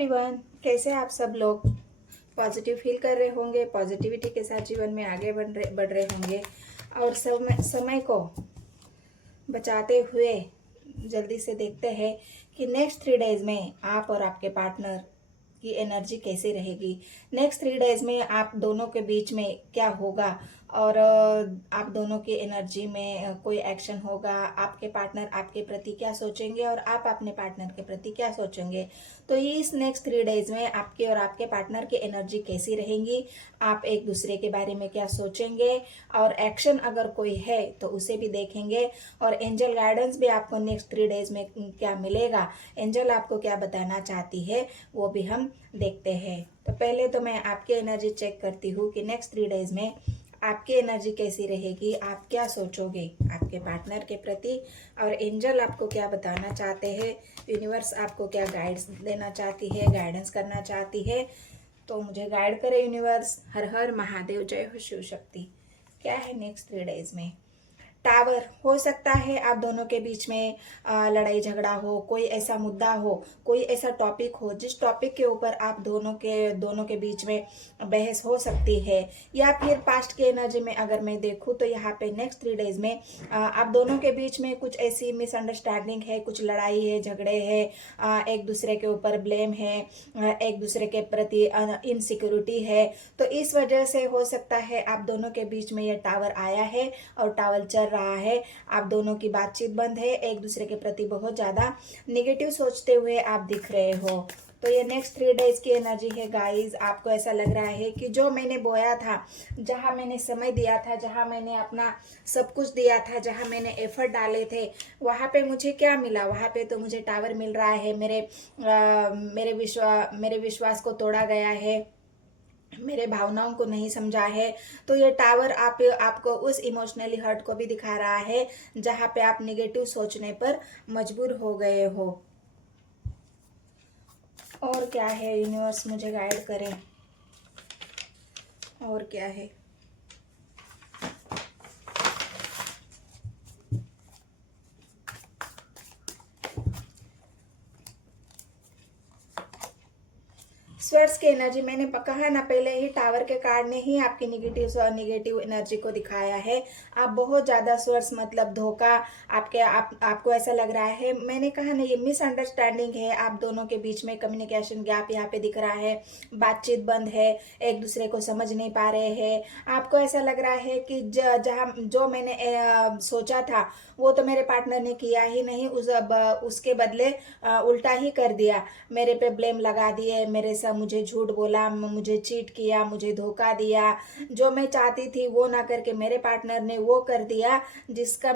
Everyone, कैसे आप सब लोग पॉजिटिव फील कर रहे होंगे, पॉजिटिविटी के साथ जीवन में आगे बढ़ रहे होंगे और समय को बचाते हुए जल्दी से देखते हैं कि नेक्स्ट 3 डेज में आप और आपके पार्टनर की एनर्जी कैसी रहेगी। नेक्स्ट 3 डेज में आप दोनों के बीच में क्या होगा और आप दोनों की एनर्जी में कोई एक्शन होगा। आपके पार्टनर आपके प्रति क्या सोचेंगे और आप अपने पार्टनर के प्रति क्या सोचेंगे। तो इस नेक्स्ट 3 डेज में आपके और आपके पार्टनर की एनर्जी कैसी रहेंगी, आप एक दूसरे के बारे में क्या सोचेंगे और एक्शन अगर कोई है तो उसे भी देखेंगे। और एंजल गाइडेंस भी आपको नेक्स्ट 3 डेज में क्या मिलेगा, एंजल आपको क्या बताना चाहती है, वो भी हम देखते हैं। तो पहले तो मैं आपकी एनर्जी चेक करती हूँ कि नेक्स्ट 3 डेज में आपकी एनर्जी कैसी रहेगी, आप क्या सोचोगे आपके पार्टनर के प्रति और एंजल आपको क्या बताना चाहते हैं, यूनिवर्स आपको क्या गाइड्स देना चाहती है, गाइडेंस करना चाहती है। तो मुझे गाइड करे यूनिवर्स। हर हर महादेव, जय हो शिव शक्ति। क्या है नेक्स्ट 3 डेज में? टावर हो सकता है आप दोनों के बीच में लड़ाई झगड़ा हो, कोई ऐसा मुद्दा हो, कोई ऐसा टॉपिक हो जिस टॉपिक के ऊपर आप दोनों के बीच में बहस हो सकती है। या फिर पास्ट की एनर्जी में अगर मैं देखूं तो यहाँ पे नेक्स्ट 3 डेज में आप दोनों के बीच में कुछ ऐसी मिसअंडरस्टैंडिंग है, कुछ लड़ाई है, झगड़े है, एक दूसरे के ऊपर ब्लेम है, एक दूसरे के प्रति इनसिक्योरिटी है। तो इस वजह से हो सकता है आप दोनों के बीच में ये टावर आया है और टावर चल रहा है। आप दोनों की बातचीत बंद है, एक दूसरे के प्रति बहुत ज्यादा निगेटिव सोचते हुए आप दिख रहे हो। तो ये नेक्स्ट 3 डेज की एनर्जी है गाइस। आपको ऐसा लग रहा है कि जो मैंने बोया था, जहां मैंने समय दिया था, जहां मैंने अपना सब कुछ दिया था, जहां मैंने एफर्ट डाले थे, वहां पे मुझे क्या मिला? वहां पे तो मुझे टावर मिल रहा है। मेरे विश्वास को तोड़ा गया है, मेरे भावनाओं को नहीं समझा है। तो ये टावर आपको उस इमोशनली हर्ट को भी दिखा रहा है जहां पे आप निगेटिव सोचने पर मजबूर हो गए हो। और क्या है यूनिवर्स, मुझे गाइड करें। और क्या है? स्वर्स की एनर्जी, मैंने कहा ना पहले ही, टावर के कार्ड ने ही आपकी निगेटिव एनर्जी को दिखाया है। आप बहुत ज्यादा स्वर्स मतलब धोखा, आपको ऐसा लग रहा है। मैंने कहा ना, ये मिसअंडरस्टैंडिंग है आप दोनों के बीच में, कम्युनिकेशन गैप यहाँ पे दिख रहा है, बातचीत बंद है, एक दूसरे को समझ नहीं पा रहे हैं। आपको ऐसा लग रहा है कि जहाँ जो मैंने सोचा था वो तो मेरे पार्टनर ने किया ही नहीं, उसके बदले उल्टा ही कर दिया, मेरे पे ब्लेम लगा दिए, मेरे से मुझे झूठ बोला, मुझे चीट किया, मुझे धोखा दिया। जो मैं चाहती थी वो ना करके मेरे पार्टनर ने वो कर दिया जिसका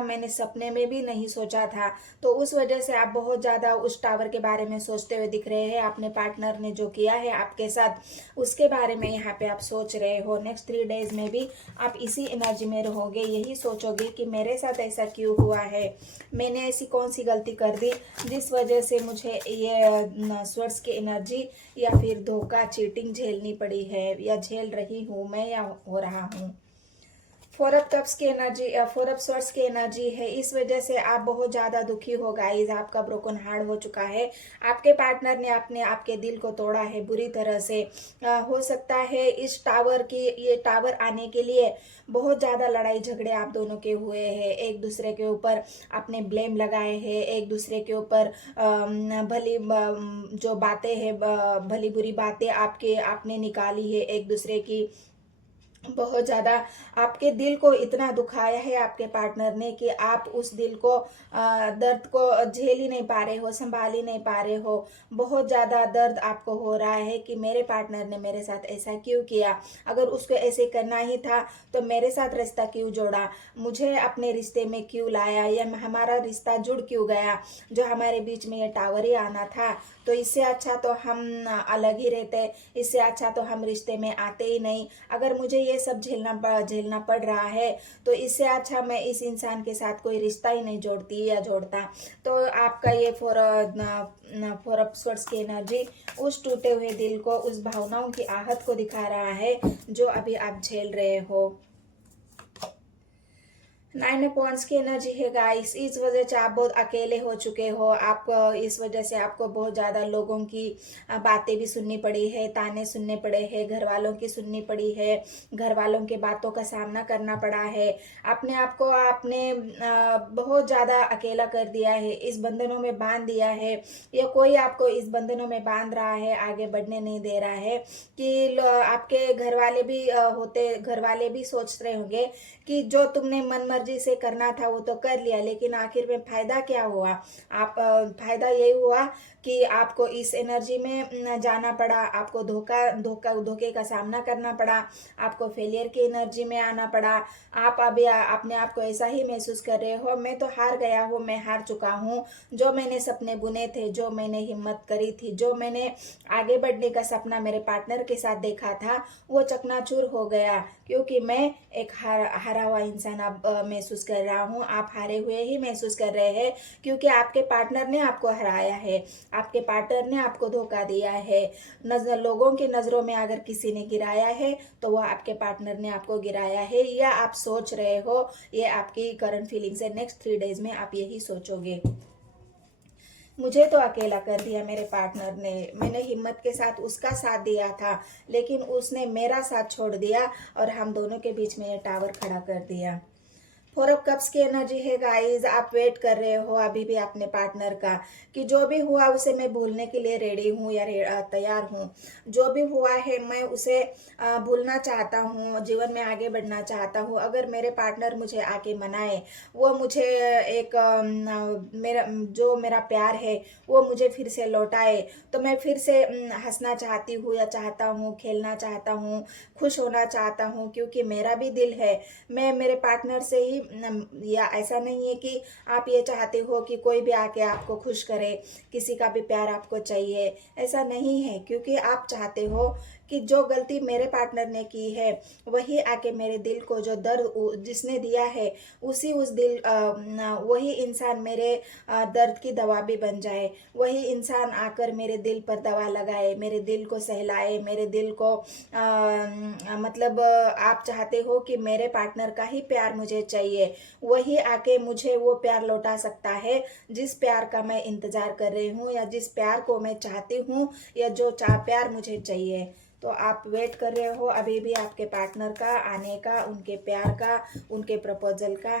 मैंने सपने में भी नहीं सोचा था। तो उस वजह से आप बहुत ज्यादा उस टावर के बारे में सोचते हुए दिख रहे हैं। अपने पार्टनर ने जो किया है आपके साथ उसके बारे में यहाँ पे आप सोच रहे हो। नेक्स्ट 3 डेज में भी आप इसी एनर्जी में रहोगे, यही सोचोगे कि मेरे साथ ऐसा क्यों हुआ है, मैंने ऐसी कौन सी गलती कर दी जिस वजह से मुझे ये स्वर्स की एनर्जी या फिर धोखा, चीटिंग झेलनी पड़ी है, या झेल रही हूं मैं, या हो रहा हूं। 4 ऑफ कप्स की एनर्जी, 4 ऑफ स्वॉर्ड्स की एनर्जी है। इस वजह से आप बहुत ज्यादा दुखी हो गाइस, आपका ब्रोकन हार्ट हो चुका है। आपके पार्टनर ने आपके दिल को तोड़ा है बुरी तरह से। हो सकता है ये टावर आने के लिए बहुत ज्यादा लड़ाई झगड़े आप दोनों के हुए हैं, एक दूसरे के ऊपर आपने ब्लेम लगाए हैं, एक दूसरे के ऊपर जो बातें हैं, भली बुरी बातें आपने निकाली है एक दूसरे की। बहुत ज्यादा आपके दिल को इतना दुखाया है आपके पार्टनर ने कि आप उस दिल को दर्द को झेल ही नहीं पा रहे हो, संभाल ही नहीं पा रहे हो। बहुत ज्यादा दर्द आपको हो रहा है कि मेरे पार्टनर ने मेरे साथ ऐसा क्यों किया, अगर उसको ऐसे करना ही था तो मेरे साथ रिश्ता क्यों जोड़ा, मुझे अपने रिश्ते में क्यों लाया, या हमारा रिश्ता जुड़ क्यों गया, जो हमारे बीच में ये टावर ही आना था। तो इससे अच्छा तो हम अलग ही रहते, इससे अच्छा तो हम रिश्ते में आते ही नहीं। अगर मुझे ये सब झेलना पड़ रहा है तो इससे अच्छा मैं इस इंसान के साथ कोई रिश्ता ही नहीं जोड़ती या जोड़ता। तो आपका ये 4 ऑफ स्वॉर्ड्स की एनर्जी उस टूटे हुए दिल को, उस भावनाओं की आहत को दिखा रहा है जो अभी आप झेल रहे हो। नाइन ऑफ वांड्स की एनर्जी है गाइस। इस वजह से आप बहुत अकेले हो चुके हो। आप इस वजह से आपको बहुत ज़्यादा लोगों की बातें भी सुननी पड़ी है, ताने सुनने पड़े हैं, घर वालों की सुननी पड़ी है, घर वालों की बातों का सामना करना पड़ा है। अपने आप को आपने बहुत ज़्यादा अकेला कर दिया है, इस बंधनों में बांध दिया है, या कोई आपको इस बंधनों में बांध रहा है, आगे बढ़ने नहीं दे रहा है। कि आपके घर वाले भी घर वाले भी सोच रहे होंगे कि जो तुमने मन मर्जी से करना था वो तो कर लिया, लेकिन आखिर में फायदा क्या हुआ। आप फायदा यही हुआ कि आपको इस एनर्जी में जाना पड़ा, आपको धोखे का सामना करना पड़ा, आपको फेलियर की एनर्जी में आना पड़ा। आप अभी अपने आप को ऐसा ही महसूस कर रहे हो, मैं तो हार गया हूँ, मैं हार चुका हूँ। जो मैंने सपने बुने थे, जो मैंने हिम्मत करी थी, जो मैंने आगे बढ़ने का सपना मेरे पार्टनर के साथ देखा था, वो चकनाचूर हो गया, क्योंकि मैं एक हारा हुआ इंसान अब महसूस कर रहा हूँ। आप हारे हुए ही महसूस कर रहे हैं, क्योंकि आपके पार्टनर ने आपको हराया है, आपके पार्टनर ने आपको धोखा दिया है। लोगों की नज़रों में अगर किसी ने गिराया है तो वह आपके पार्टनर ने आपको गिराया है, या आप सोच रहे हो। ये आपकी करंट फीलिंग्स है। नेक्स्ट 3 डेज में आप यही सोचोगे। मुझे तो अकेला कर दिया मेरे पार्टनर ने, मैंने हिम्मत के साथ उसका साथ दिया था, लेकिन उसने मेरा साथ छोड़ दिया और हम दोनों के बीच में ये टावर खड़ा कर दिया। 4 ऑफ कप्स की एनर्जी है गाइस। आप वेट कर रहे हो अभी भी अपने पार्टनर का, कि जो भी हुआ उसे मैं भूलने के लिए रेडी हूँ या तैयार हूँ। जो भी हुआ है मैं उसे भूलना चाहता हूँ, जीवन में आगे बढ़ना चाहता हूँ। अगर मेरे पार्टनर मुझे आके मनाए, वो मुझे एक मेरा प्यार है वो मुझे फिर से लौटाए, तो मैं फिर से हंसना चाहती हूँ या चाहता हूँ, खेलना चाहता हूँ, खुश होना चाहता हूँ, क्योंकि मेरा भी दिल है। मैं मेरे पार्टनर से ही या ऐसा नहीं है कि आप ये चाहते हो कि कोई भी आके आपको खुश करे, किसी का भी प्यार आपको चाहिए, ऐसा नहीं है। क्योंकि आप चाहते हो कि जो गलती मेरे पार्टनर ने की है वही आके मेरे दिल को जो दर्द जिसने दिया है वही इंसान मेरे दर्द की दवा भी बन जाए। वही इंसान आकर मेरे दिल पर दवा लगाए, मेरे दिल को सहलाए, मेरे दिल को मतलब आप चाहते हो कि मेरे पार्टनर का ही प्यार मुझे चाहिए, वही आके मुझे वो प्यार लौटा सकता है जिस प्यार का मैं इंतजार कर रही हूँ, या जिस प्यार को मैं चाहती हूँ, या जो प्यार मुझे चाहिए। तो आप वेट कर रहे हो अभी भी आपके पार्टनर का आने का, उनके प्यार का, उनके प्रपोजल का।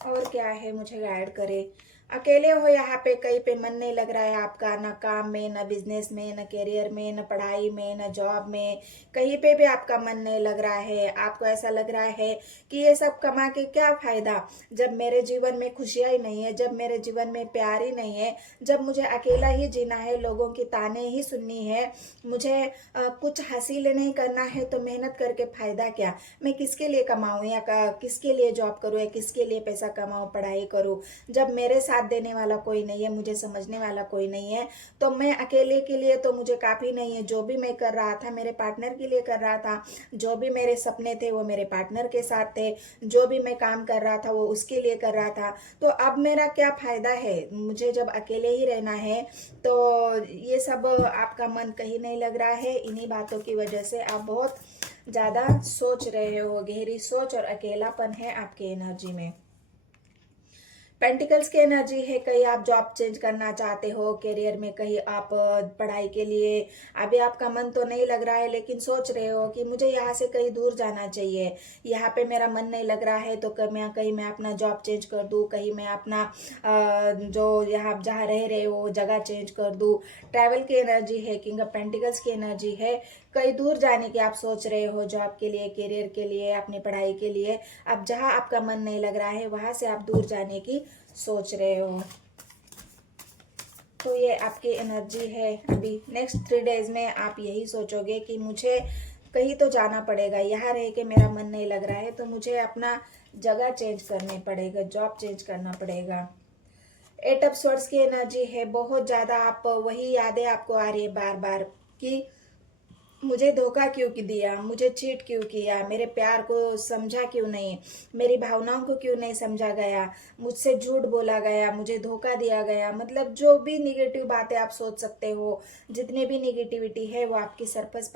और क्या है, मुझे गाइड करे। अकेले हो यहाँ पे, कहीं पे मन नहीं लग रहा है आपका, ना काम में, ना बिजनेस में, ना करियर में, ना पढ़ाई में, ना जॉब में, कहीं पे भी आपका मन नहीं लग रहा है। आपको ऐसा लग रहा है कि ये सब कमा के क्या फायदा, जब मेरे जीवन में खुशियाँ ही नहीं है, जब मेरे जीवन में प्यार ही नहीं है, जब मुझे अकेला ही जीना है, लोगों की ताने ही सुननी है, मुझे कुछ हासिल नहीं करना है, तो मेहनत करके फायदा क्या। मैं किसके लिए कमाऊँ, या किसके लिए जॉब करूँ, या किसके लिए पैसा कमाऊँ, पढ़ाई करूँ, जब मेरे साथ देने वाला कोई नहीं है, मुझे समझने वाला कोई नहीं है। तो मैं अकेले के लिए तो मुझे काफ़ी नहीं है। जो भी मैं कर रहा था मेरे पार्टनर के लिए कर रहा था, जो भी मेरे सपने थे वो मेरे पार्टनर के साथ थे, जो भी मैं काम कर रहा था वो उसके लिए कर रहा था। तो अब मेरा क्या फ़ायदा है, मुझे जब अकेले ही रहना है। तो ये सब आपका मन कहीं नहीं लग रहा है। इन्हीं बातों की वजह से आप बहुत ज़्यादा सोच रहे हो, गहरी सोच और अकेलापन है आपकी एनर्जी में। पेंटिकल्स की एनर्जी है, कहीं आप जॉब चेंज करना चाहते हो, करियर में कहीं आप पढ़ाई के लिए अभी आपका मन तो नहीं लग रहा है, लेकिन सोच रहे हो कि मुझे यहाँ से कहीं दूर जाना चाहिए, यहाँ पे मेरा मन नहीं लग रहा है, तो कहीं मैं अपना जॉब चेंज कर दूँ, कहीं मैं अपना जो यहाँ जहाँ रह रहे हो जगह चेंज कर दूँ। ट्रैवल की एनर्जी है, किंग ऑफ पेंटिकल्स की एनर्जी है, कहीं दूर जाने की आप सोच रहे हो, जॉब के लिए, करियर के लिए, अपनी पढ़ाई के लिए। अब जहाँ आपका मन नहीं लग रहा है वहाँ से आप दूर जाने की सोच रहे हो। तो ये आपकी एनर्जी है। अभी नेक्स्ट 3 डेज में आप यही सोचोगे कि मुझे कहीं तो जाना पड़ेगा, यहाँ रह के मेरा मन नहीं लग रहा है, तो मुझे अपना जगह चेंज करनी पड़ेगा, जॉब चेंज करना पड़ेगा। 8 ऑफ स्वॉर्ड्स की एनर्जी है, बहुत ज़्यादा आप वही यादें आपको आ रही है बार बार कि मुझे धोखा क्यों दिया, मुझे चीट क्यों किया, मेरे प्यार को समझा क्यों नहीं, मेरी भावनाओं को क्यों नहीं समझा गया, मुझसे झूठ बोला गया, मुझे धोखा दिया गया। मतलब जो भी निगेटिव बातें आप सोच सकते हो, जितनी भी निगेटिविटी है वो आपकी सरफेस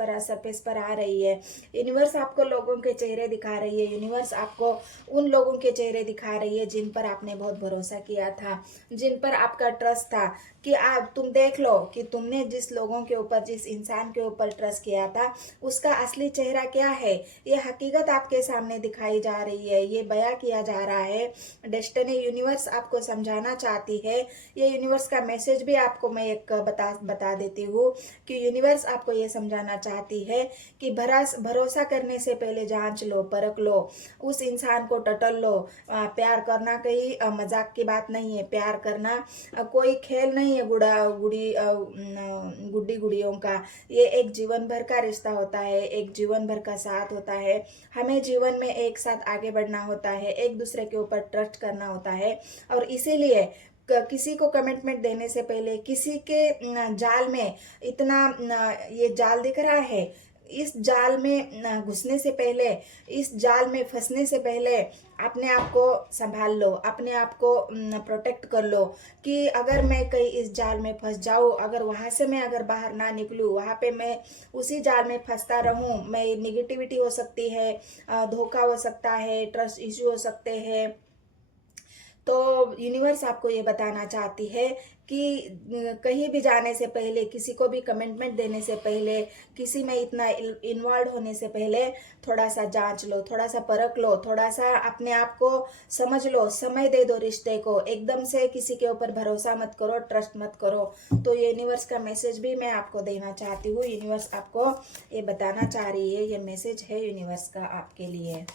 पर आ रही है। यूनिवर्स आपको लोगों के चेहरे दिखा रही है, यूनिवर्स आपको उन लोगों के चेहरे दिखा रही है जिन पर आपने बहुत भरोसा किया था, जिन पर आपका ट्रस्ट था। कि आप तुम देख लो कि तुमने जिस लोगों के ऊपर, जिस इंसान के ऊपर ट्रस्ट किया था, उसका असली चेहरा क्या है, ये हकीकत आपके सामने दिखाई जा रही है, ये बयां किया जा रहा है। डेस्टिनी यूनिवर्स आपको समझाना चाहती है। ये यूनिवर्स का मैसेज भी आपको मैं एक बता देती हूँ कि यूनिवर्स आपको ये समझाना चाहती है कि भरोसा करने से पहले जांच लो, परख लो, उस इंसान को टटल लो। प्यार करना कहीं मजाक की बात नहीं है। प्यार करना कोई खेल नहीं है गुड्डी गुड़ियों का। ये एक जीवन भर का रिश्ता होता है, एक जीवन भर का साथ होता है। हमें जीवन में एक साथ आगे बढ़ना होता है, एक दूसरे के ऊपर ट्रस्ट करना होता है। और इसीलिए किसी को कमिटमेंट देने से पहले, किसी के जाल में इतना ये जाल दिख रहा है, इस जाल में घुसने से पहले, इस जाल में फंसने से पहले अपने आप को संभाल लो, अपने आप को प्रोटेक्ट कर लो। कि अगर मैं कहीं इस जाल में फंस जाऊँ, अगर वहां से मैं अगर बाहर ना निकलूँ, वहां पे मैं उसी जाल में फंसता रहूँ, मैं निगेटिविटी हो सकती है, धोखा हो सकता है, ट्रस्ट इश्यू हो सकते हैं। तो यूनिवर्स आपको ये बताना चाहती है कि कहीं भी जाने से पहले, किसी को भी कमिटमेंट देने से पहले, किसी में इतना इन्वॉल्व होने से पहले थोड़ा सा जांच लो, थोड़ा सा परख लो, थोड़ा सा अपने आप को समझ लो, समय दे दो रिश्ते को। एकदम से किसी के ऊपर भरोसा मत करो, ट्रस्ट मत करो। तो यूनिवर्स का मैसेज भी मैं आपको देना चाहती हूँ। यूनिवर्स आपको ये बताना चाह रही है, ये मैसेज है यूनिवर्स का आपके लिए।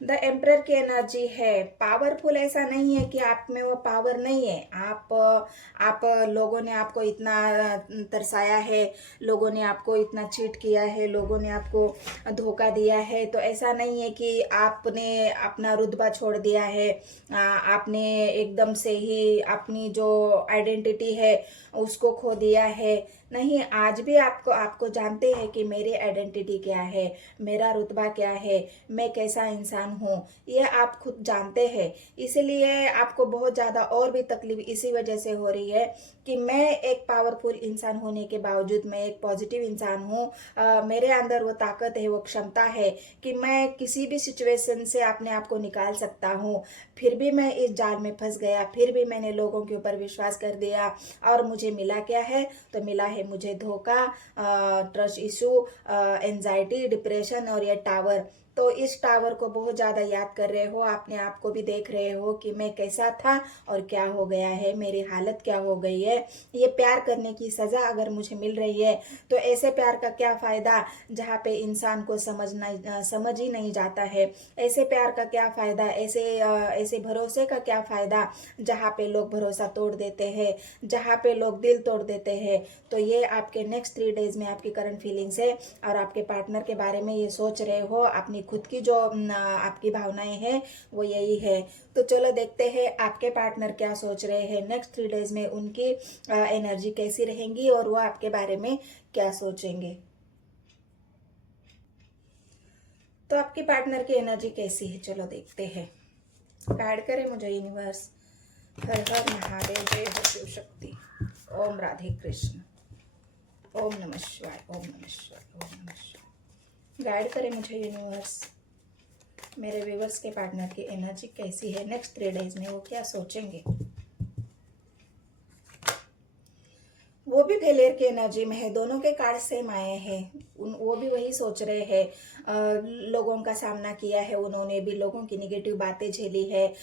द एम्परर की एनर्जी है। पावरफुल ऐसा नहीं है कि आप में वो पावर नहीं है। आप लोगों ने आपको इतना तरसाया है, लोगों ने आपको इतना चीट किया है, लोगों ने आपको धोखा दिया है, तो ऐसा नहीं है कि आपने अपना रुतबा छोड़ दिया है, आपने एकदम से ही अपनी जो आइडेंटिटी है उसको खो दिया है। नहीं, आज भी आपको जानते हैं कि मेरी आइडेंटिटी क्या है, मेरा रुतबा क्या है, मैं कैसा इंसान हूँ, ये आप खुद जानते हैं। इसलिए आपको बहुत ज़्यादा और भी तकलीफ इसी वजह से हो रही है कि मैं एक पावरफुल इंसान होने के बावजूद, मैं एक पॉजिटिव इंसान हूँ, मेरे अंदर वो ताकत है, वो क्षमता है कि मैं किसी भी सिचुएशन से अपने आप को निकाल सकता हूँ। फिर भी मैं इस जाल में फंस गया, फिर भी मैंने लोगों के ऊपर विश्वास कर दिया, और मुझे मिला क्या है? तो मिला है मुझे धोखा, ट्रस्ट इशू, एंजाइटी, डिप्रेशन और ये टावर। तो इस टावर को बहुत ज़्यादा याद कर रहे हो, अपने आप को भी देख रहे हो कि मैं कैसा था और क्या हो गया है, मेरी हालत क्या हो गई है। ये प्यार करने की सज़ा अगर मुझे मिल रही है, तो ऐसे प्यार का क्या फ़ायदा जहाँ पे इंसान को समझ ही नहीं जाता है। ऐसे प्यार का क्या फ़ायदा, ऐसे भरोसे का क्या फ़ायदा जहाँ पे लोग भरोसा तोड़ देते हैं, जहाँ पे लोग दिल तोड़ देते हैं। तो ये आपके नेक्स्ट 3 डेज में आपकी करंट फीलिंग्स है, और आपके पार्टनर के बारे में ये सोच रहे हो, अपनी खुद की जो आपकी भावनाएं हैं वो यही है। तो चलो देखते हैं आपके पार्टनर क्या सोच रहे हैं नेक्स्ट 3 डेज में, उनकी एनर्जी कैसी रहेंगी और वो आपके बारे में क्या सोचेंगे। तो आपके पार्टनर की एनर्जी कैसी है, चलो देखते हैं। गाइड करे मुझे यूनिवर्स। हर हर महादेव, जय हो शिव शक्ति। ओम राधे कृष्ण। ओम नमः शिवाय, ओम नमः शिवाय, ओम नमः शिवाय। गाइड करे मुझे यूनिवर्स, मेरे व्यूवर्स के पार्टनर की एनर्जी कैसी है नेक्स्ट 3 डेज में, वो क्या सोचेंगे। वो भी फेलियर की एनर्जी में है, दोनों के कार्ड सेम आए हैं। वो भी वही सोच रहे हैं, लोगों का सामना किया है उन्होंने भी, लोगों की निगेटिव बातें झेली है,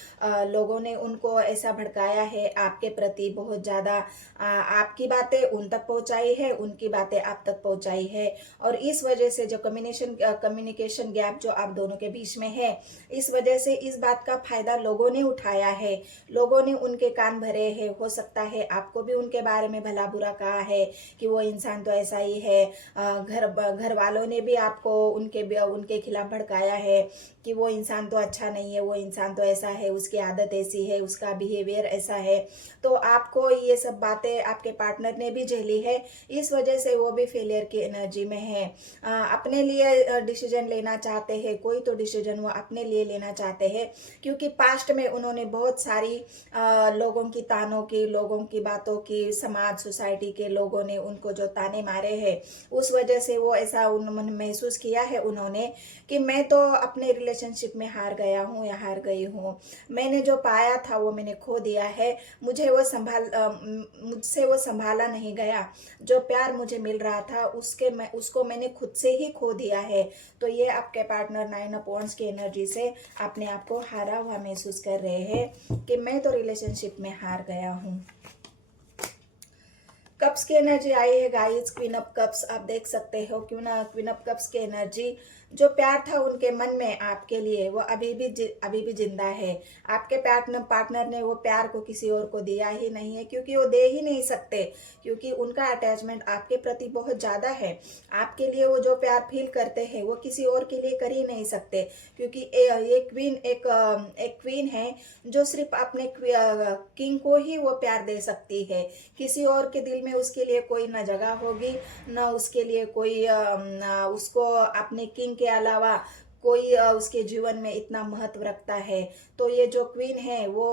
लोगों ने उनको ऐसा भड़काया है आपके प्रति बहुत ज़्यादा, आपकी बातें उन तक पहुंचाई है, उनकी बातें आप तक पहुंचाई है। और इस वजह से जो कम्युनिकेशन गैप जो आप दोनों के बीच में है, इस वजह से इस बात का फायदा लोगों ने उठाया है, लोगों ने उनके कान भरे हैं। हो सकता है आपको भी उनके बारे में भला बुरा कहा है कि वो इंसान तो ऐसा ही है, घर घर वालों ने भी आपको उनके खिलाफ भड़काया है कि वो इंसान तो अच्छा नहीं है, वो इंसान तो ऐसा है, उसकी आदत ऐसी है, उसका बिहेवियर ऐसा है, तो आपको ये सब बातें आपके पार्टनर ने भी झेली है। इस वजह से वो भी फेलियर की एनर्जी में है। अपने लिए डिसीजन लेना चाहते हैं, कोई तो डिसीजन वो अपने लिए लेना चाहते हैं, क्योंकि पास्ट में उन्होंने बहुत सारी लोगों की तानों की, लोगों की बातों की, समाज सोसाइटी के लोगों ने उनको जो ताने मारे हैं, उस वजह से वो ऐसा उन्होंने महसूस किया है उन्होंने कि मैं तो अपने रिलेशनशिप में हार गया हूँ या हार गई हूँ, मैंने जो पाया था वो मैंने खो दिया है, मुझसे वो संभाला नहीं गया, जो प्यार मुझे मिल रहा था उसको मैंने खुद से ही खो दिया है। तो ये आपके पार्टनर 9 ऑफ वांड्स की एनर्जी से अपने आप को हारा हुआ महसूस कर रहे हैं कि मैं तो रिलेशनशिप में हार गया हूँ। कप्स की एनर्जी आई है गाइस, क्वीन ऑफ कप्स आप देख सकते हो। क्यों ना क्वीन ऑफ कप्स की एनर्जी, जो प्यार था उनके मन में आपके लिए वो अभी भी जिंदा है। आपके पार्टनर ने वो प्यार को किसी और को दिया ही नहीं है, क्योंकि वो दे ही नहीं सकते, क्योंकि उनका अटैचमेंट आपके प्रति बहुत ज्यादा है। आपके लिए वो जो प्यार फील करते हैं वो किसी और के लिए कर ही नहीं सकते, क्योंकि ये क्वीन एक क्वीन है जो सिर्फ अपने किंग को ही वो प्यार दे सकती है। किसी और के दिल में उसके लिए कोई न जगह होगी, न उसके लिए कोई उसको अपने किंग के अलावा कोई उसके जीवन में इतना महत्व रखता है। तो ये जो क्वीन है वो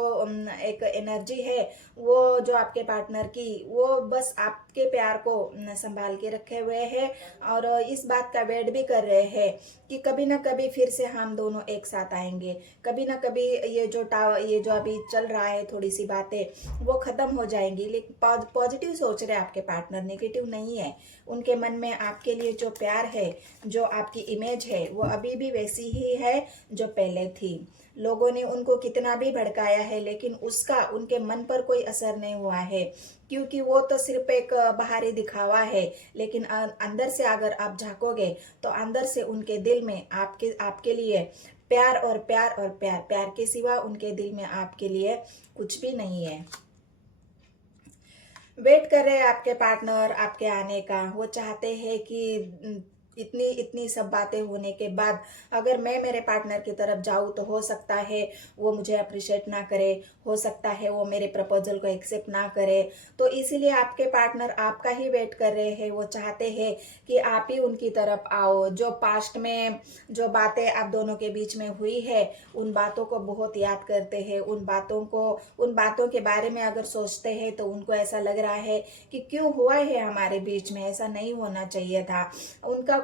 एक एनर्जी है, वो जो आपके पार्टनर की, वो बस आपके प्यार को संभाल के रखे हुए हैं और इस बात का वेट भी कर रहे हैं कि कभी ना कभी फिर से हम दोनों एक साथ आएंगे, कभी ना कभी ये जो अभी चल रहा है थोड़ी सी बातें वो खत्म हो जाएंगी। लेकिन पॉजिटिव सोच रहे आपके पार्टनर, नेगेटिव नहीं है। उनके मन में आपके लिए जो प्यार है, जो आपकी इमेज है, वो अभी भी वैसी ही है जो पहले थी। लोगों ने उनको कितना भी भड़काया है लेकिन उसका उनके मन पर कोई असर नहीं हुआ है, क्योंकि वो तो सिर्फ एक बाहरी दिखावा है, लेकिन अंदर से अगर आप झांकोगे तो अंदर से उनके दिल में आपके लिए प्यार और प्यार और प्यार, प्यार के सिवा उनके दिल में आपके लिए कुछ भी नहीं है। वेट कर रहे हैं आपके पार्टनर आपके आने का। वो चाहते हैं कि इतनी सब बातें होने के बाद अगर मैं मेरे पार्टनर की तरफ जाऊँ तो हो सकता है वो मुझे अप्रिशिएट ना करे, हो सकता है वो मेरे प्रपोजल को एक्सेप्ट ना करे। तो इसीलिए आपके पार्टनर आपका ही वेट कर रहे हैं। वो चाहते हैं कि आप ही उनकी तरफ आओ। जो पास्ट में जो बातें आप दोनों के बीच में हुई है उन बातों को बहुत याद करते हैं। उन बातों के बारे में अगर सोचते हैं तो उनको ऐसा लग रहा है कि क्यों हुआ है हमारे बीच में, ऐसा नहीं होना चाहिए था। उनका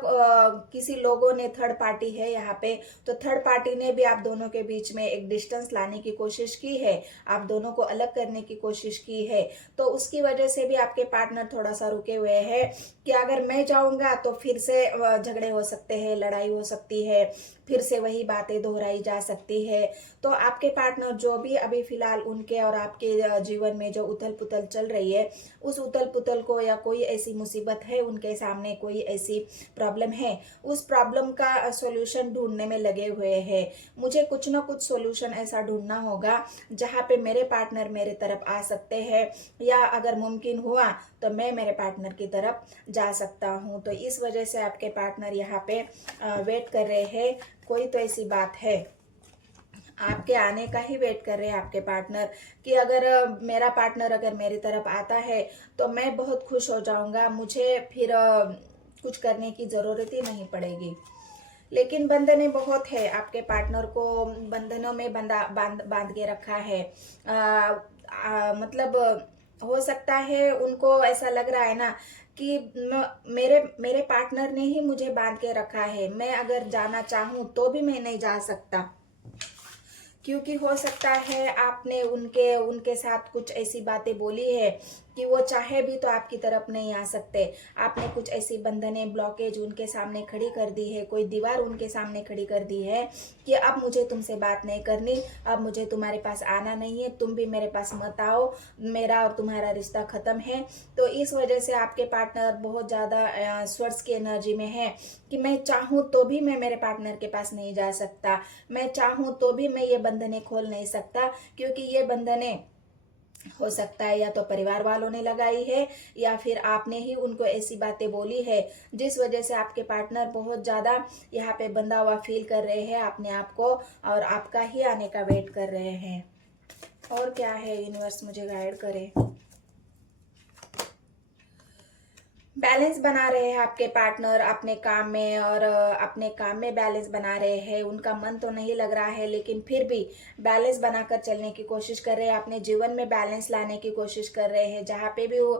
किसी लोगों ने, थर्ड पार्टी है यहाँ पे, तो थर्ड पार्टी ने भी आप दोनों के बीच में एक डिस्टेंस लाने की कोशिश की है, आप दोनों को अलग करने की कोशिश की है। तो उसकी वजह से भी आपके पार्टनर थोड़ा सा रुके हुए हैं कि अगर मैं जाऊंगा तो फिर से झगड़े हो सकते हैं, लड़ाई हो सकती है, फिर से वही बातें दोहराई जा सकती है। तो आपके पार्टनर जो भी अभी फिलहाल उनके और आपके जीवन में जो उथल पुथल चल रही है, उस उथल पुथल को या कोई ऐसी मुसीबत है उनके सामने, कोई ऐसी प्रॉब्लम है, उस प्रॉब्लम का सॉल्यूशन ढूंढने में लगे हुए हैं। मुझे कुछ ना कुछ सॉल्यूशन ऐसा ढूंढना होगा जहाँ पे मेरे पार्टनर मेरे तरफ आ सकते हैं, या अगर मुमकिन हुआ तो मैं मेरे पार्टनर की तरफ जा सकता हूँ। तो इस वजह से आपके पार्टनर यहाँ पे वेट कर रहे हैं। कोई तो ऐसी बात है, आपके आने का ही वेट कर रहे हैं आपके पार्टनर कि अगर मेरा पार्टनर अगर मेरी तरफ आता है तो मैं बहुत खुश हो जाऊंगा, मुझे फिर कुछ करने की ज़रूरत ही नहीं पड़ेगी। लेकिन बंधनें बहुत है, आपके पार्टनर को बंधनों में बांध के रखा है। मतलब हो सकता है उनको ऐसा लग रहा है ना कि मेरे पार्टनर ने ही मुझे बांध के रखा है, मैं अगर जाना चाहूँ तो भी मैं नहीं जा सकता, क्योंकि हो सकता है आपने उनके साथ कुछ ऐसी बातें बोली है कि वो चाहे भी तो आपकी तरफ नहीं आ सकते। आपने कुछ ऐसी बंधनें, ब्लॉकेज उनके सामने खड़ी कर दी है, कोई दीवार उनके सामने खड़ी कर दी है कि अब मुझे तुमसे बात नहीं करनी, अब मुझे तुम्हारे पास आना नहीं है, तुम भी मेरे पास मत आओ, मेरा और तुम्हारा रिश्ता खत्म है। तो इस वजह से आपके पार्टनर बहुत ज़्यादा स्वर्स की एनर्जी में है कि मैं चाहूँ तो भी मैं मेरे पार्टनर के पास नहीं जा सकता, मैं चाहूँ तो भी मैं ये बंधनें खोल नहीं सकता, क्योंकि ये बंधनें हो सकता है या तो परिवार वालों ने लगाई है या फिर आपने ही उनको ऐसी बातें बोली है जिस वजह से आपके पार्टनर बहुत ज़्यादा यहाँ पे बंधा हुआ फील कर रहे हैं अपने आप को और आपका ही आने का वेट कर रहे हैं। और क्या है यूनिवर्स मुझे गाइड करे। बैलेंस बना रहे हैं आपके पार्टनर अपने काम में और अपने काम में बैलेंस बना रहे हैं। उनका मन तो नहीं लग रहा है लेकिन फिर भी बैलेंस बनाकर चलने की कोशिश कर रहे हैं, अपने जीवन में बैलेंस लाने की कोशिश कर रहे हैं। जहाँ पे भी वो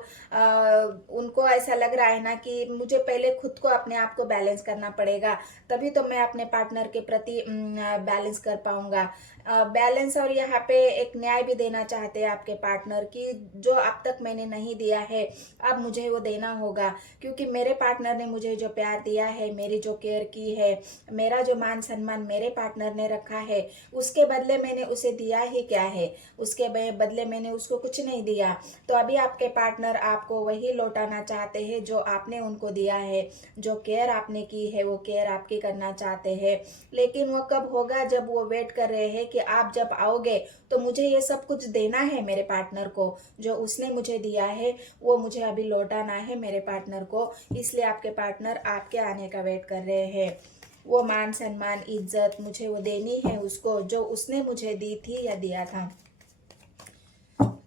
उनको ऐसा लग रहा है ना कि मुझे पहले खुद को अपने आप को बैलेंस करना पड़ेगा, तभी तो मैं अपने पार्टनर के प्रति बैलेंस कर पाऊंगा। बैलेंस और यहाँ पे एक न्याय भी देना चाहते हैं आपके पार्टनर की जो अब तक मैंने नहीं दिया है अब मुझे वो देना होगा, क्योंकि मेरे पार्टनर ने मुझे जो प्यार दिया है, मेरी जो केयर की है, मेरा जो मान सम्मान मेरे पार्टनर ने रखा है, उसके बदले मैंने उसे दिया ही क्या है, उसके बदले मैंने उसको कुछ नहीं दिया। तो अभी आपके पार्टनर आपको वही लौटाना चाहते हैं जो आपने उनको दिया है, जो केयर आपने की है वो केयर आपकी करना चाहते हैं। लेकिन वो कब होगा, जब वो वेट कर रहे हैं कि आप जब आओगे तो मुझे ये सब कुछ देना है मेरे पार्टनर को, जो उसने मुझे दिया है वो मुझे अभी लौटाना है मेरे पार्टनर को। इसलिए आपके पार्टनर आपके आने का वेट कर रहे हैं। वो मान सम्मान इज्जत मुझे वो देनी है उसको जो उसने मुझे दी थी या दिया था।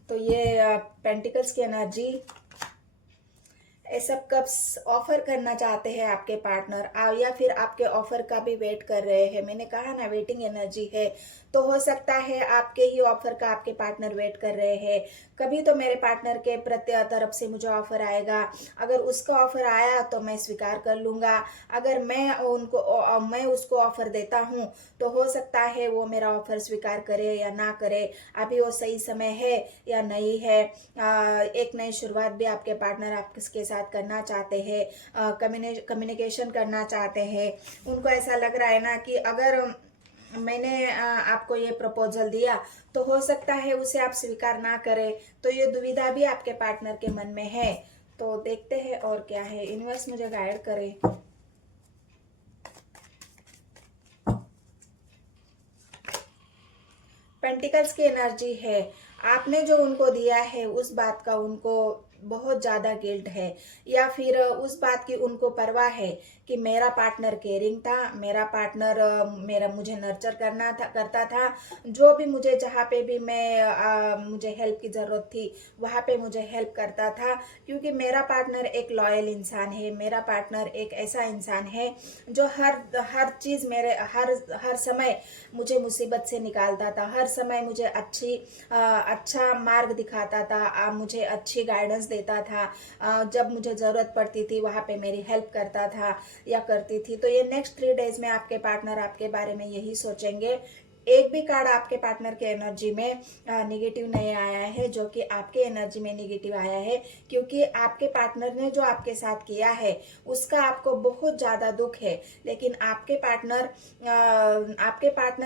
तो ये पेंटिकल्स की एनर्जी, ये सब कप्स ऑफर करना चाहते हैं आपके पार्टनर या फिर आपके ऑफर का भी वेट कर रहे हैं। मैंने कहा ना वेटिंग एनर्जी है, तो हो सकता है आपके ही ऑफर का आपके पार्टनर वेट कर रहे हैं। कभी तो मेरे पार्टनर के प्रति तरफ से मुझे ऑफर आएगा, अगर उसका ऑफर आया तो मैं स्वीकार कर लूंगा। अगर मैं उसको ऑफर देता हूँ तो हो सकता है वो मेरा ऑफर स्वीकार करे या ना करे। अभी वो सही समय है या नहीं है। एक नई शुरुआत भी आपके पार्टनर आपके साथ करना चाहते हैं, कम्युनिकेशन करना चाहते हैं। उनको ऐसा लग रहा है ना कि अगर मैंने आपको ये प्रपोजल दिया तो हो सकता है उसे आप स्वीकार ना करें। तो ये दुविधा भी आपके पार्टनर के मन में है। तो देखते हैं और क्या है, यूनिवर्स मुझे गाइड करे। पेंटिकल्स की एनर्जी है, आपने जो उनको दिया है उस बात का उनको बहुत ज़्यादा गिल्ट है, या फिर उस बात की उनको परवाह है कि मेरा पार्टनर केयरिंग था, मेरा पार्टनर मेरा मुझे नर्चर करता था। जो भी मुझे जहाँ पे भी मुझे हेल्प की ज़रूरत थी वहाँ पे मुझे हेल्प करता था, क्योंकि मेरा पार्टनर एक लॉयल इंसान है। मेरा पार्टनर एक ऐसा इंसान है जो हर चीज़ हर समय मुझे मुसीबत से निकालता था, हर समय मुझे अच्छा मार्ग दिखाता था, मुझे अच्छी गाइडेंस देता था। जब मुझे ज़रूरत पड़ती थी वहाँ पे मेरी हेल्प करता था या करती थी। तो ये नेक्स्ट 3 डेज में आपके पार्टनर आपके बारे में यही सोचेंगे। एक भी कार्ड आपके पार्टनर के एनर्जी में निगेटिव नहीं आया है जो कि आपके एनर्जी में निगेटिव आया है, क्योंकि आपके पार्टनर ने जो आपके साथ किया है उसका आपको बहुत ज़्यादा दुख है। लेकिन आपके पार्टनर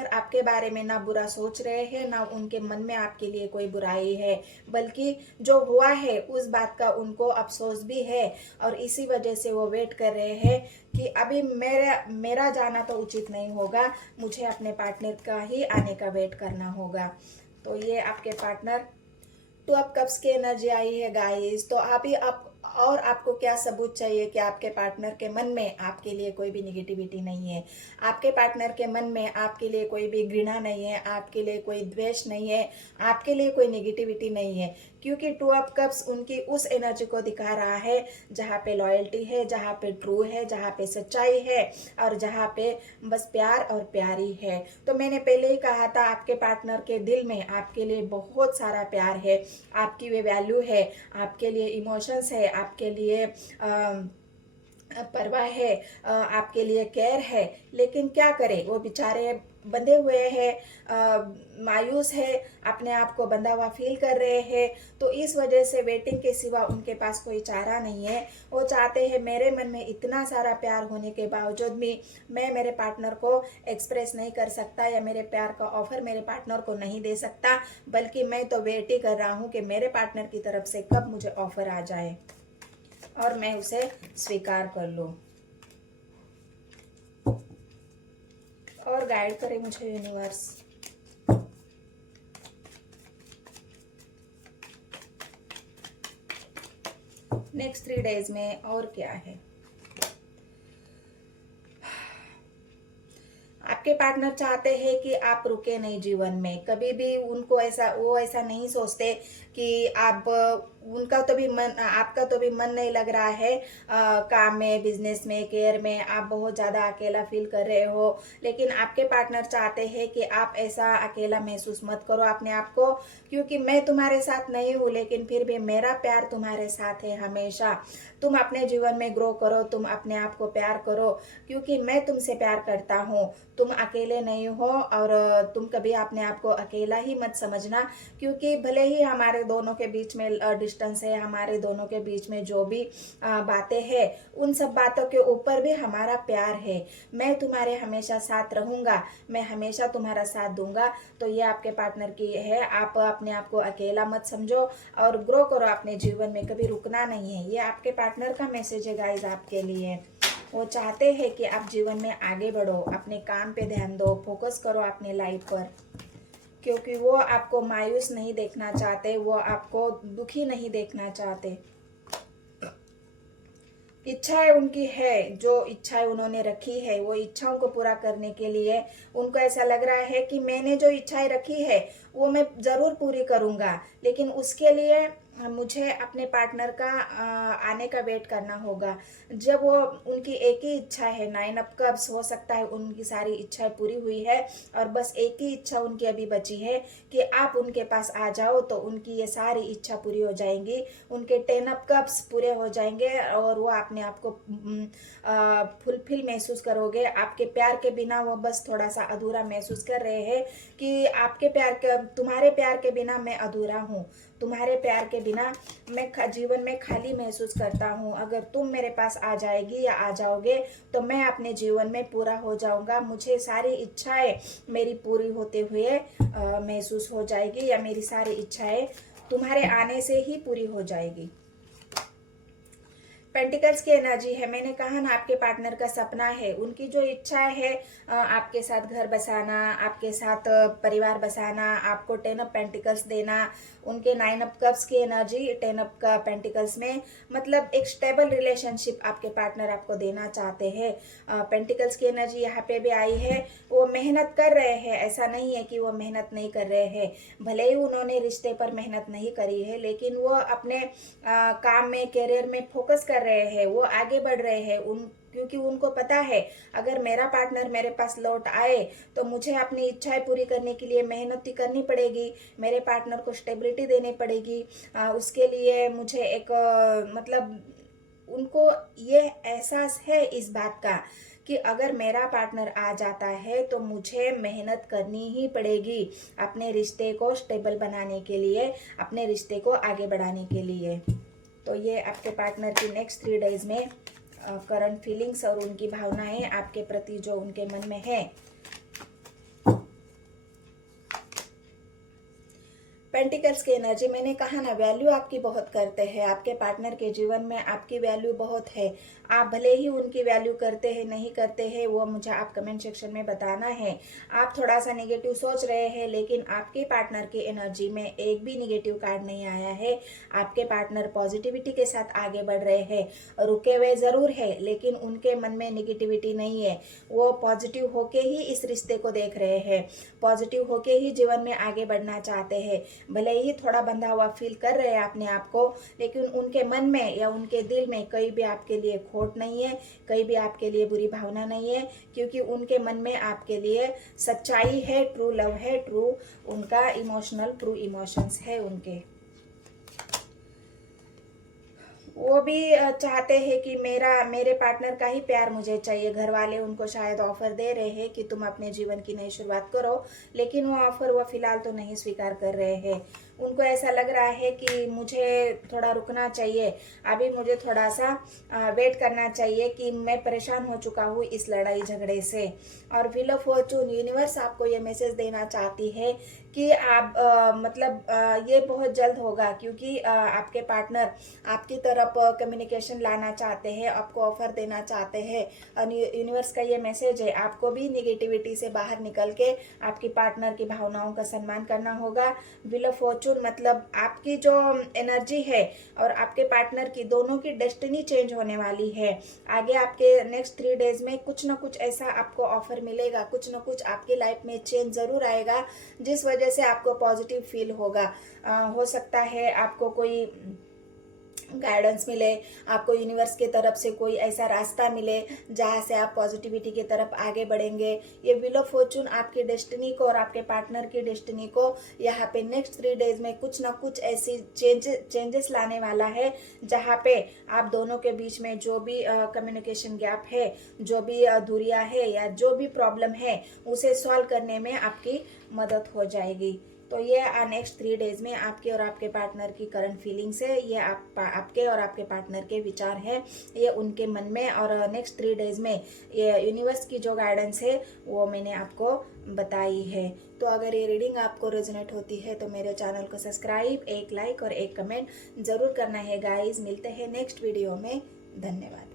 आपके बारे में ना बुरा सोच रहे हैं, ना उनके मन में आपके लिए कोई बुराई है, बल्कि जो हुआ है उस बात का उनको अफसोस भी है। और इसी वजह से वो वेट कर रहे हैं कि अभी मेरा जाना तो उचित नहीं होगा, मुझे अपने पार्टनर का ही आने का वेट करना होगा। तो ये आपके पार्टनर, तो अब कब्स की एनर्जी आई है गाइस। तो आपको क्या सबूत चाहिए कि आपके पार्टनर के मन में आपके लिए कोई भी निगेटिविटी नहीं है, आपके पार्टनर के मन में आपके लिए कोई भी घृणा नहीं है, आपके लिए कोई द्वेष नहीं है, आपके लिए कोई निगेटिविटी नहीं है। क्योंकि 2 ऑफ कप्स उनकी उस एनर्जी को दिखा रहा है जहाँ पे लॉयल्टी है, जहाँ पे ट्रू है, जहाँ पे सच्चाई है और जहाँ पे बस प्यार और प्यारी है। तो मैंने पहले ही कहा था आपके पार्टनर के दिल में आपके लिए बहुत सारा प्यार है, आपकी वे वैल्यू है, आपके लिए इमोशंस है, आपके लिए परवाह है, आपके लिए केयर है। लेकिन क्या करें, वो बेचारे बंधे हुए हैं, मायूस है, अपने आप को बंधा हुआ फील कर रहे हैं। तो इस वजह से वेटिंग के सिवा उनके पास कोई चारा नहीं है। वो चाहते हैं मेरे मन में इतना सारा प्यार होने के बावजूद भी मैं मेरे पार्टनर को एक्सप्रेस नहीं कर सकता या मेरे प्यार का ऑफर मेरे पार्टनर को नहीं दे सकता, बल्कि मैं तो वेट ही कर रहा हूँ कि मेरे पार्टनर की तरफ से कब मुझे ऑफर आ जाए और मैं उसे स्वीकार कर लूं। और गाइड करे मुझे यूनिवर्स। नेक्स्ट 3 डेज में और क्या है। आपके पार्टनर चाहते हैं कि आप रुके नहीं जीवन में, कभी भी उनको ऐसा, वो ऐसा नहीं सोचते कि आप, उनका तो भी मन, आपका तो भी मन नहीं लग रहा है काम में, बिजनेस में, केयर में, आप बहुत ज़्यादा अकेला फील कर रहे हो, लेकिन आपके पार्टनर चाहते हैं कि आप ऐसा अकेला महसूस मत करो अपने आप को, क्योंकि मैं तुम्हारे साथ नहीं हूँ, लेकिन फिर भी मेरा प्यार तुम्हारे साथ है हमेशा। तुम अपने जीवन में ग्रो करो, तुम अपने आप को प्यार करो, क्योंकि मैं तुमसे प्यार करता हूँ। तुम अकेले नहीं हो, और तुम कभी अपने आप को अकेला ही मत समझना, क्योंकि भले ही हमारे दोनों के बीच में डिस्टेंस है, हमारे दोनों के बीच में जो भी बातें हैं, उन सब बातों के ऊपर भी हमारा प्यार है। मैं तुम्हारे हमेशा साथ रहूंगा, मैं हमेशा तुम्हारा साथ दूंगा। तो ये आपके पार्टनर की है, आप अपने आप को अकेला मत समझो और ग्रो करो अपने जीवन में, कभी रुकना नहीं है। ये आपके पार्टनर का मैसेज है गाइज आपके लिए। वो चाहते हैं कि आप जीवन में आगे बढ़ो, अपने काम पे ध्यान दो, फोकस करो अपने लाइफ पर, क्योंकि वो आपको मायूस नहीं देखना चाहते, वो आपको दुखी नहीं देखना चाहते। इच्छाएं उनकी है, जो इच्छाएं उन्होंने रखी है, वो इच्छाओं को पूरा करने के लिए उनको ऐसा लग रहा है कि मैंने जो इच्छाएं रखी है वो मैं ज़रूर पूरी करूँगा, लेकिन उसके लिए मुझे अपने पार्टनर का आने का वेट करना होगा। जब वो, उनकी एक ही इच्छा है, 9 ऑफ कप्स, हो सकता है उनकी सारी इच्छाएं पूरी हुई है और बस एक ही इच्छा उनकी अभी बची है कि आप उनके पास आ जाओ, तो उनकी ये सारी इच्छा पूरी हो जाएंगी, उनके 10 ऑफ कप्स पूरे हो जाएंगे और वो अपने आप को फुलफिल महसूस करोगे। आपके प्यार के बिना वो बस थोड़ा सा अधूरा महसूस कर रहे हैं कि आपके प्यार के, तुम्हारे प्यार के बिना मैं अधूरा हूँ, तुम्हारे प्यार के बिना मैं जीवन में खाली महसूस करता हूँ। अगर तुम मेरे पास आ जाएगी या आ जाओगे तो मैं अपने जीवन में पूरा हो जाऊंगा, मुझे सारी इच्छाएं मेरी पूरी होते हुए महसूस हो जाएगी, या मेरी सारी इच्छाएं तुम्हारे आने से ही पूरी हो जाएगी। पेंटिकल्स की एनर्जी है, मैंने कहा ना आपके पार्टनर का सपना है, उनकी जो इच्छा है आपके साथ घर बसाना, आपके साथ परिवार बसाना, आपको 10 ऑफ पेंटिकल्स देना, उनके 9 ऑफ कप्स की एनर्जी 10 ऑफ पेंटिकल्स में, मतलब एक स्टेबल रिलेशनशिप आपके पार्टनर आपको देना चाहते हैं। पेंटिकल्स की एनर्जी यहाँ पे भी आई है, वो मेहनत कर रहे हैं, ऐसा नहीं है कि वो मेहनत नहीं कर रहे हैं, भले ही उन्होंने रिश्ते पर मेहनत नहीं करी है, लेकिन वो अपने काम में, करियर में फोकस कर रहे हैं, वो आगे बढ़ रहे हैं, क्योंकि उनको पता है अगर मेरा पार्टनर मेरे पास लौट आए तो मुझे अपनी इच्छाएं पूरी करने के लिए मेहनत करनी पड़ेगी, मेरे पार्टनर को स्टेबिलिटी देनी पड़ेगी, उसके लिए मुझे एक मतलब उनको ये एहसास है इस बात का कि अगर मेरा पार्टनर आ जाता है तो मुझे मेहनत करनी ही पड़ेगी अपने रिश्ते को स्टेबल बनाने के लिए, अपने रिश्ते को आगे बढ़ाने के लिए। तो ये आपके पार्टनर की नेक्स्ट 3 डेज में करंट फीलिंग्स और उनकी भावनाएं आपके प्रति जो उनके मन में है। पेंटिकल्स की एनर्जी, मैंने कहा ना वैल्यू आपकी बहुत करते हैं, आपके पार्टनर के जीवन में आपकी वैल्यू बहुत है। आप भले ही उनकी वैल्यू करते हैं नहीं करते हैं वो मुझे आप कमेंट सेक्शन में बताना है। आप थोड़ा सा नेगेटिव सोच रहे हैं, लेकिन आपके पार्टनर की एनर्जी में एक भी नेगेटिव कार्ड नहीं आया है। आपके पार्टनर पॉजिटिविटी के साथ आगे बढ़ रहे हैं, रुके हुए जरूर है लेकिन उनके मन में नेगेटिविटी नहीं है, वो पॉजिटिव होके ही इस रिश्ते को देख रहे हैं, पॉजिटिव होके ही जीवन में आगे बढ़ना चाहते हैं। भले ही थोड़ा बंधा हुआ फील कर रहे हैं अपने आप को, लेकिन उनके मन में या उनके दिल में कहीं भी आपके लिए खोट नहीं है, कहीं भी आपके लिए बुरी भावना नहीं है, क्योंकि उनके मन में आपके लिए सच्चाई है, ट्रू लव है, ट्रू उनका इमोशनल, ट्रू इमोशंस है उनके। वो भी चाहते हैं कि मेरे पार्टनर का ही प्यार मुझे चाहिए। घर वाले उनको शायद ऑफर दे रहे हैं कि तुम अपने जीवन की नई शुरुआत करो, लेकिन वो ऑफर वो फिलहाल तो नहीं स्वीकार कर रहे हैं। उनको ऐसा लग रहा है कि मुझे थोड़ा रुकना चाहिए, अभी मुझे थोड़ा सा वेट करना चाहिए कि मैं परेशान हो चुका हूँ इस लड़ाई झगड़े से। और व्हील ऑफ फॉर्चून, यूनिवर्स आपको ये मैसेज देना चाहती है कि आप ये बहुत जल्द होगा, क्योंकि आपके पार्टनर आपकी तरफ कम्युनिकेशन लाना चाहते हैं, आपको ऑफर देना चाहते हैं। और यूनिवर्स का ये मैसेज है आपको भी निगेटिविटी से बाहर निकल के आपकी पार्टनर की भावनाओं का सम्मान करना होगा। व्हील ऑफ फॉर्चून फॉर्चून मतलब आपकी जो एनर्जी है और आपके पार्टनर की, दोनों की डेस्टिनी चेंज होने वाली है। आगे आपके नेक्स्ट 3 डेज में कुछ ना कुछ ऐसा आपको ऑफर मिलेगा, कुछ ना कुछ आपकी लाइफ में चेंज जरूर आएगा, जिस वजह से आपको पॉजिटिव फील होगा। हो सकता है आपको कोई गाइडेंस मिले, आपको यूनिवर्स की तरफ से कोई ऐसा रास्ता मिले जहाँ से आप पॉजिटिविटी की तरफ आगे बढ़ेंगे। ये व्हील ऑफ फॉर्चून आपकी डेस्टिनी को और आपके पार्टनर की डेस्टिनी को यहाँ पे नेक्स्ट 3 डेज में कुछ ना कुछ ऐसी चेंजेस लाने वाला है, जहाँ पे आप दोनों के बीच में जो भी कम्युनिकेशन गैप है, जो भी दूरियां है या जो भी प्रॉब्लम है, उसे सॉल्व करने में आपकी मदद हो जाएगी। तो ये नेक्स्ट 3 डेज में आपके और आपके पार्टनर की करंट फीलिंग्स है, ये आपके और आपके पार्टनर के विचार है, ये उनके मन में। और नेक्स्ट 3 डेज में ये यूनिवर्स की जो गाइडेंस है वो मैंने आपको बताई है। तो अगर ये रीडिंग आपको रेजोनेट होती है तो मेरे चैनल को सब्सक्राइब, एक लाइक और एक कमेंट जरूर करना है गाइज। मिलते हैं नेक्स्ट वीडियो में। धन्यवाद।